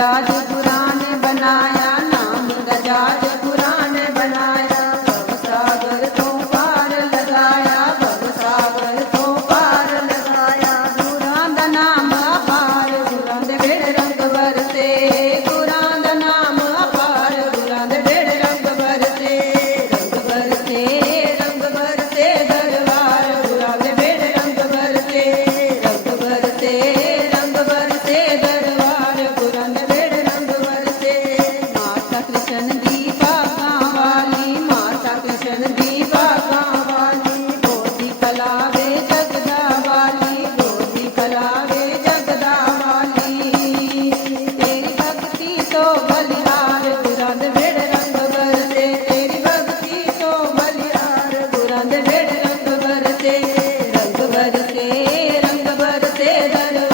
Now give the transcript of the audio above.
गजाज गुरां ने बनाया, नाम गजाज गुरां ने बनाया। भवसागर तो पार लगाया, भवसागर तो पार लगाया। गुरां दा नाम अपार, गुरां दे बेड़ रंग बरसे, गुरां दा नाम अपार, गुरां दे बेड़ रंग बरसे। रंग बरसे, रंग बरसे दरबार, गुरां दे बेड़ रंग बरसे। रंग बरसे, रंग बरसे दरबार, गुरां दे बेड़ रंग बरसे। माता कृष्ण दी भागां वाली, माता कृष्ण दी भागां वाली। बोधी कला वे जगदा वाली, बोधी कला वे जगदा वाली। तेरी भक्ति तो बलिहार, गुरां दे बेड़ रंग बरसे। तेरी भक्ति तो बलिहार, गुरां दे बेड़ रंग बरसे। रंग बरसे, रंग बरसे दरबार,